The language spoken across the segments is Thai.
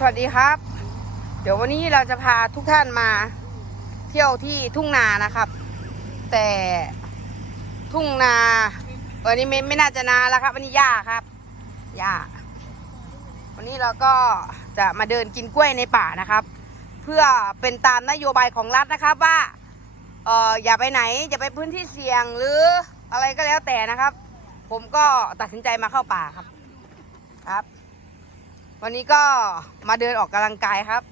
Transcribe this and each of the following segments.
สวัสดีครับ เดี๋ยววันนี้เราจะพาทุกท่านมาเที่ยวที่ทุ่งนานะครับ แต่ทุ่งนาวันนี้ไม่ไม่น่าจะนาแล้วครับวันนี้หญ้าครับหญ้าวันนี้เราก็จะมาเดินกินกล้วยในป่านะครับ เพื่อเป็นตามนโยบายของรัฐนะครับว่าเอออย่าไปไหนอย่าไปพื้นที่เสี่ยงหรืออะไรก็แล้วแต่นะครับ ผมก็ตัดสินใจมาเข้าป่าครับครับ วันนี้ก็มาเดินออกกำลังกายครับ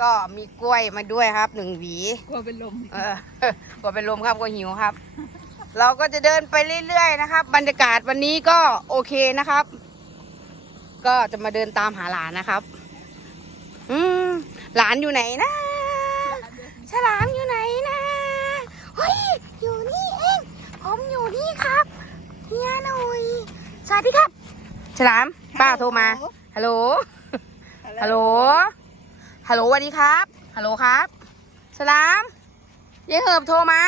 ก็มีกล้วยมาด้วยครับหนึ่งหวีกลัวเป็นลมเออกลัวเป็นลมครับกลัวหิวครับ เราก็จะเดินไปเรื่อยๆนะครับ บรรยากาศวันนี้ก็โอเคนะครับ ก็จะมาเดินตามหาหลานนะครับ อืมหลานอยู่ไหนนะฉลามอยู่ไหนนะเฮ้ยอยู่นี่เองผมอยู่นี่ครับเฮียหน่อยสวัสดีครับ ฉลามป้าโทรมา ฮัลโหล ฮัลโหล ฮัลโหลสวัสดีครับ ฮัลโหลครับ สลามยายเหิบโทรมา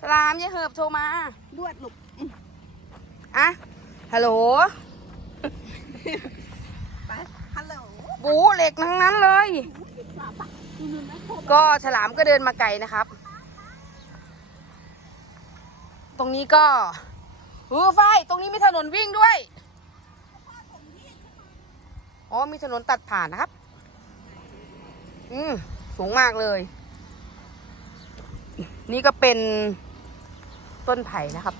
สลามยายเหิบโทรมาลวดหลุกอะฮัลโหลไปฮัลโหลบูเหล็กทั้งนั้นเลยดูนู่นนะโคบก็ฉลามก็เดินมาไกลนะครับ ตรงนี้ก็เออฝ้ายตรงนี้มีถนนวิ่งด้วย อ๋อมีถนนตัดผ่านนะครับ อืมสูงมากเลย นี่ก็เป็นต้นไผ่นะครับ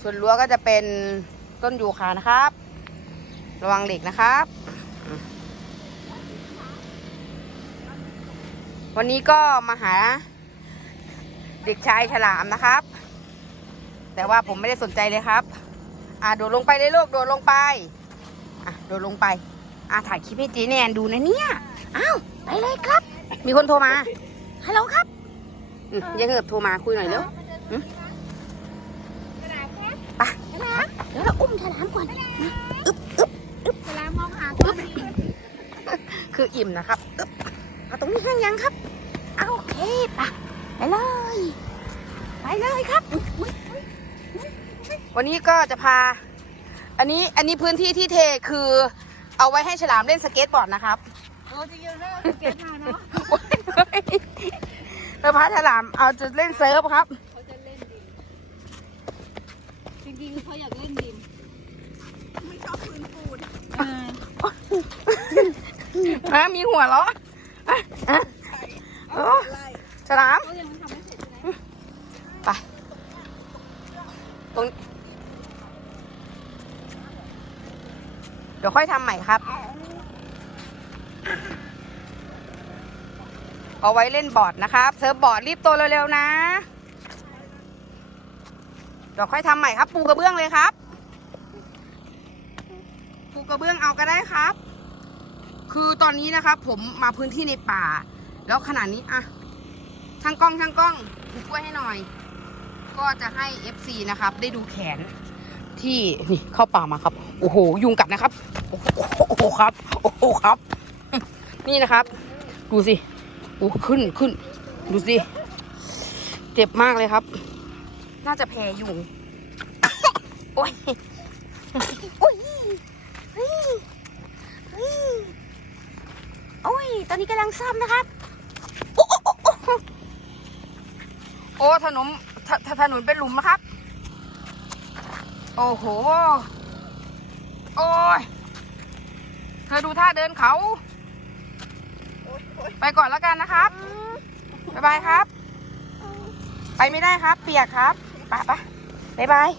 ส่วนรั้วก็จะเป็นต้นยูคานะครับ ระวังเหล็กนะครับ วันนี้ก็มาหาเด็กชายฉลามนะครับ แต่ว่าผมไม่ได้สนใจเลยครับ อะโดดลงไปเลยลูกโดดลงไปอะโดดลงไปอะถ่ายคลิปให้เจีแนนดูนะเนี่ยอ้าวไปเลยครับ มีคนโทรมาฮัลโหลครับอืมยังเหิบโทรมาคุยหน่อยเร็วอืมไปเดี๋ยวเราอุ้มฉลามก่อนเวลามองหาตัวดีคืออิ่มนะครับอึ๊บเอาตรงนี้แห้งยังครับเอาโอเคไปะไปเลย ไปเลยครับอุ๊ยอุ๊ยอุ๊ย วันนี้ก็จะพา อันนี้อันนี้พื้นที่ที่เทคือเอาไว้ให้ฉลามเล่นสเก็ตบอร์ดนะครับโอ้จะยืนแล้วเก็ตมาเนาะเราพาฉลามเอาจะเล่นเซิร์ฟครับเขาจะเล่นดินจริงๆเขาอยากเล่นดินไม่ชอบพื้นปูนเอออะมีหัวเหรออะอะโอ้ไล่ฉลามเขายังทำไม่เสร็จใช่ไหมไปตรง ดี๋ยวค่อยทำใหม่ครับ เอาไว้เล่นบอร์ดนะครับ เซิร์ฟบอร์ดรีบโตเร็วๆนะ เดี๋ยวค่อยทำใหม่ครับ ปูกระเบื้องเลยครับ ปูกระเบื้องเอาก็ได้ครับ คือตอนนี้นะครับ ผมมาพื้นที่ในป่า แล้วขนาดนี้อะช่างกล้องช่างกล้องถูกกล้วยให้หน่อย ก็จะให้ FC นะครับ ได้ดูแขน ที่นี่เข้าป่ามาครับ โอ้โห ยุงกัดนะครับ โอ้โหครับ โอ้โหครับ นี่นะครับ ดูสิโอ้ขึ้นขึ้น ดูสิ เจ็บมากเลยครับ น่าจะแพ้ยุง โอ้ยโอ้ยเฮ้ยโอ้ย ตอนนี้กำลังซ่อมนะครับ โอ้โอ้โอ้โอ้โอ้ถนนถนนเป็นหลุมนะครับ โอ้โห โอ้ย เธอดูท่าเดินเขา ไปก่อนแล้วกันนะครับ บ๊ายบายครับ ไปไม่ได้ครับ เปียกครับ ไปไปบ๊ายบาย